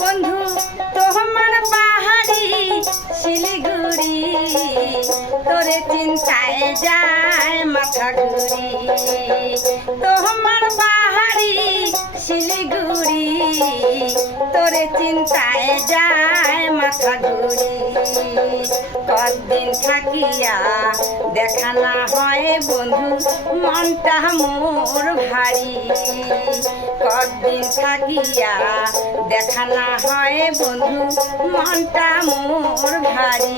বন্ধু তোমার পাহাড়ি শিলিগুড়ি, তোরে চিন্তায় যায় মাথা ঘুরি। তোমার পাহাড়ি শিলিগুড়ি, তোরে চিন্তায় যায় মাথা ঘুরি। কতদিন থাকিয়া দেখা না হয় বন্ধু, মনটা মোর ভারী। কতদিন থাকিয়া দেখা না হয় বন্ধু, মনটা মোর ভারী।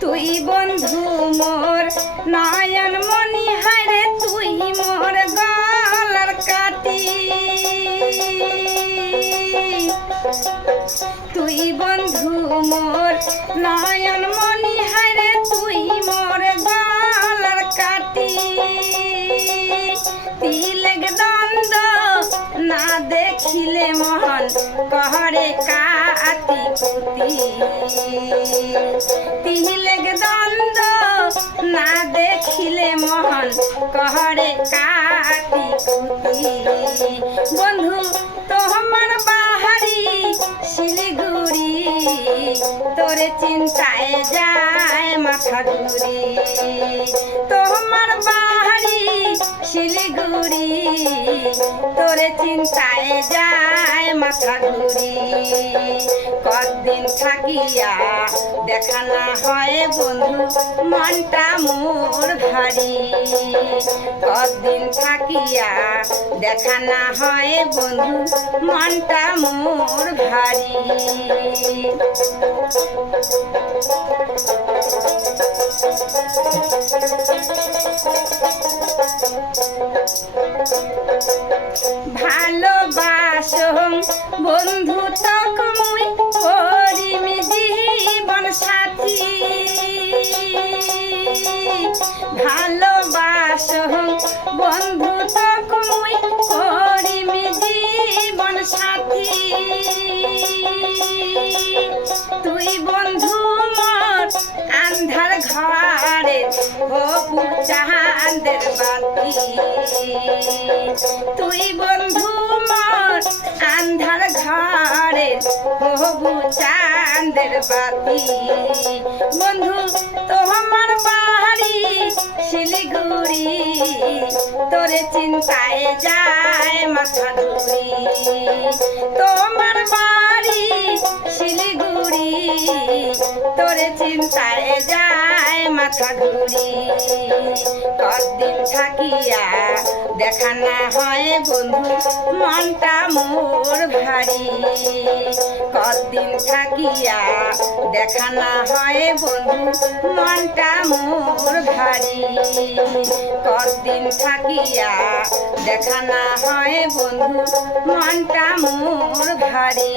তুই বন্ধু মোর নয়ন মনি, হায়রে তুই মোর গলার কাটি। তুই বন্ধু মোর নয়ন মনি, হায়রে তুই মোর গলার কাটি। তিলেক দ্বন্দ্ব না দেখিলে মহন কহরে কাটি কুতি। তিলেক দ্বন্দ্ব না দেখিলে মহন কহরে কাটি কুতি। বন্ধু তোমার বাহারি শিলিগুড়ি, তোরে চিন্তায় যায় মাথা ঘুরি। তোমার বাহারি শিলিগুড়ি, তোরে চিন্তায় যায় মাথা ঘুরি। কতদিন থাকিয়া দেখা না হয় বন্ধু, মনটা মোর ভারী। কতদিন থাকিয়া দেখা না হয় বন্ধু, মনটা মোর ভারী। ভালোবাসো বন্ধু তকমুই করিম জীবন সাথী। ভালোবাসো বন্ধু তকমুই করিম জীবন সাথী। তুই বন্ধু মোর আন্ধার ঘরে হবু চাঁদের বাতি। তুই বন্ধু মোর আন্ধার ঘরে হবু চাঁদের বাতি। বন্ধু তোমার বাড়ি শিলিগুড়ি, তোরে চিন্তায় যায় মাথা ঘুরি। তোমার বাড়ি শিলিগুড়ি, তোরে চিন্তায় যায় মাথা ঘুরি। কতদিন থাকিয়া দেখা না হয় বন্ধু, মনটা মোর ভারী। কতদিন থাকিয়া দেখা না হয় বন্ধু, মনটা মোর ভারী। কতদিন থাকিয়া দেখা না হয় বন্ধু, মনটা মোর ভারী।